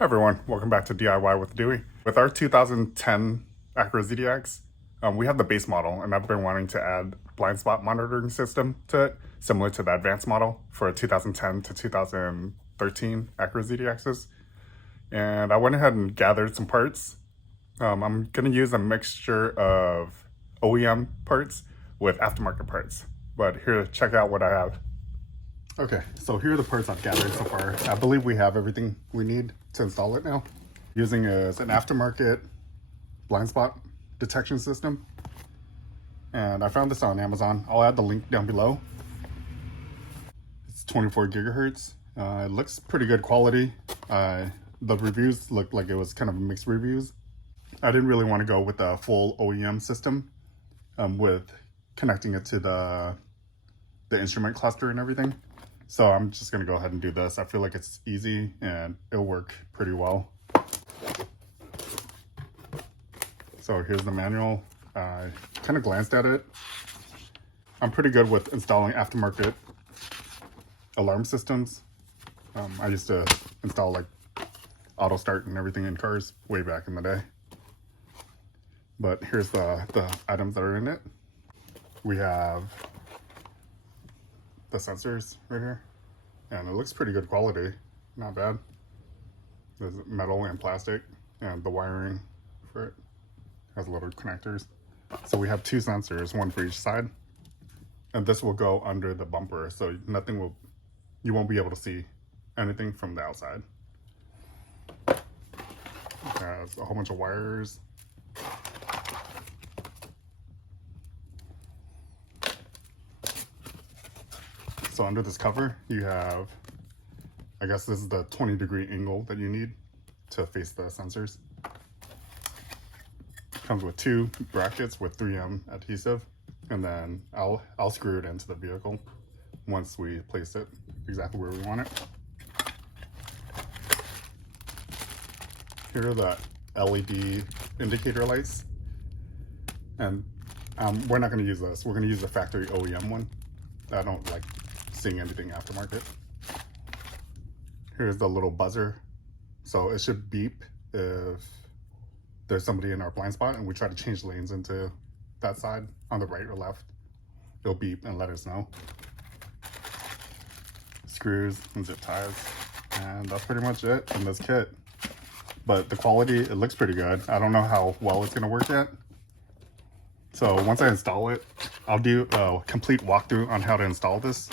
Hi everyone, welcome back to DIY with Dewey. With our 2010 Acura ZDX, we have the base model, and I've been wanting to add blind spot monitoring system to it, similar to the Advance model for 2010 to 2013 Acura ZDXs. And I went ahead and gathered some parts. I'm going to use a mixture of OEM parts with aftermarket parts. But here, check out what I have. Okay, so here are the parts I've gathered so far. I believe we have everything we need to install it now. Using an aftermarket blind spot detection system. And I found this on Amazon. I'll add the link down below. It's 24 gigahertz. It looks pretty good quality. The reviews looked like it was kind of mixed reviews. I didn't really want to go with the full OEM system with connecting it to the instrument cluster and everything. So I'm just gonna go ahead and do this. I feel like it's easy and it'll work pretty well. So here's the manual. I kind of glanced at it. I'm pretty good with installing aftermarket alarm systems. I used to install like auto start and everything in cars way back in the day. But here's the items that are in it. We have the sensors right here, and it looks pretty good quality, not bad. There's metal and plastic, and the wiring for it has little connectors. So we have two sensors, one for each side, and this will go under the bumper, so you won't be able to see anything from the outside. It has a whole bunch of wires. So under this cover, you have, I guess this is the 20-degree angle that you need to face the sensors. Comes with two brackets with 3M adhesive, and then I'll screw it into the vehicle once we place it exactly where we want it. Here are the LED indicator lights, and we're not going to use this. We're going to use the factory OEM one. I don't like seeing anything aftermarket. Here's the little buzzer. So it should beep if there's somebody in our blind spot and we try to change lanes into that side on the right or left. It'll beep and let us know. Screws and zip ties. And that's pretty much it in this kit. But the quality, it looks pretty good. I don't know how well it's gonna work yet. So once I install it, I'll do a complete walkthrough on how to install this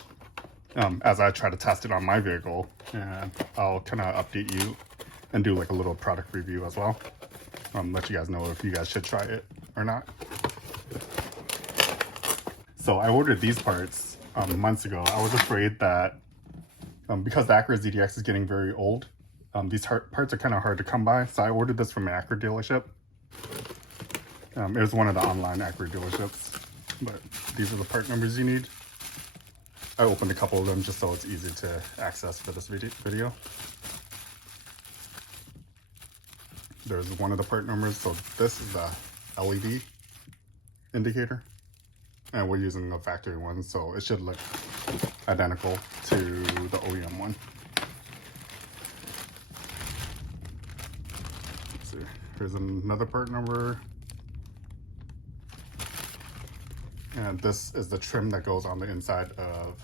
as I try to test it on my vehicle, and I'll kind of update you and do like a little product review as well. Let you guys know if you guys should try it or not. So I ordered these parts months ago. I was afraid that because the Acura ZDX is getting very old, these parts are kind of hard to come by. So I ordered this from an Acura dealership. It was one of the online Acura dealerships, but these are the part numbers you need. I opened a couple of them just so it's easy to access for this video. There's one of the part numbers. So this is the LED indicator, and we're using the factory one, so it should look identical to the OEM one. Let's see. Here's another part number. And this is the trim that goes on the inside of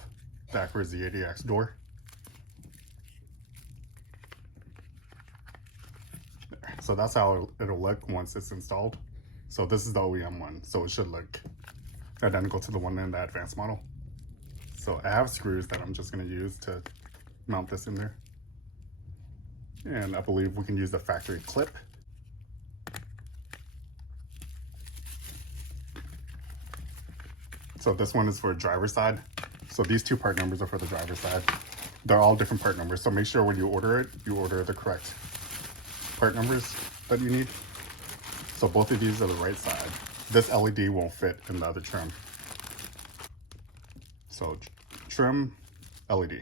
the Acura ZDX door. There. So that's how it'll look once it's installed. So this is the OEM one, so it should look identical to the one in the Advance model. So I have screws that I'm just going to use to mount this in there. And I believe we can use the factory clip. So this one is for driver's side. So these two part numbers are for the driver's side. They're all different part numbers. So make sure when you order it, you order the correct part numbers that you need. So both of these are the right side. This LED won't fit in the other trim. So trim, LED.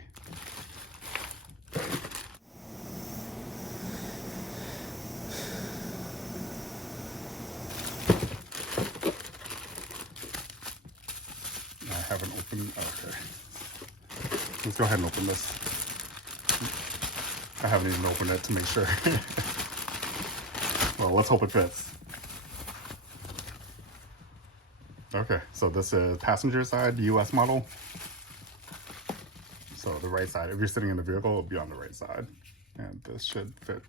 I haven't opened, okay. Let's go ahead and open this. I haven't even opened it to make sure. Well, let's hope it fits. Okay, so this is passenger side, US model. So the right side, if you're sitting in the vehicle, it'll be on the right side. And this should fit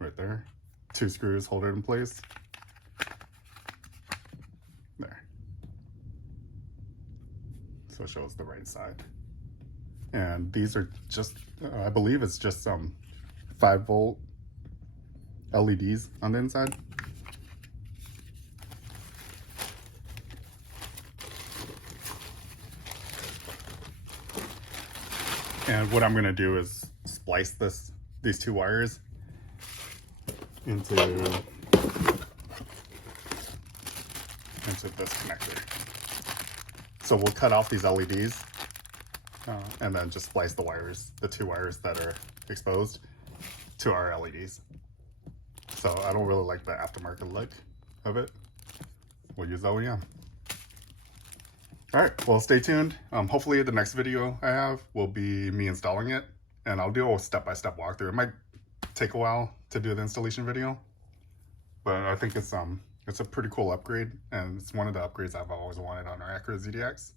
right there. 2 screws hold it in place. There. So it shows the right side. And these are just, I believe it's just some 5-volt LEDs on the inside. And what I'm gonna do is splice these 2 wires into this connector. So we'll cut off these LEDs and then just splice the wires, the 2 wires that are exposed to our LEDs. So I don't really like the aftermarket look of it. We'll use OEM. All right, well, stay tuned. Hopefully the next video I have will be me installing it, and I'll do a step-by-step walkthrough. It might take a while to do the installation video, but I think it's a pretty cool upgrade, and it's one of the upgrades I've always wanted on our Acura ZDX.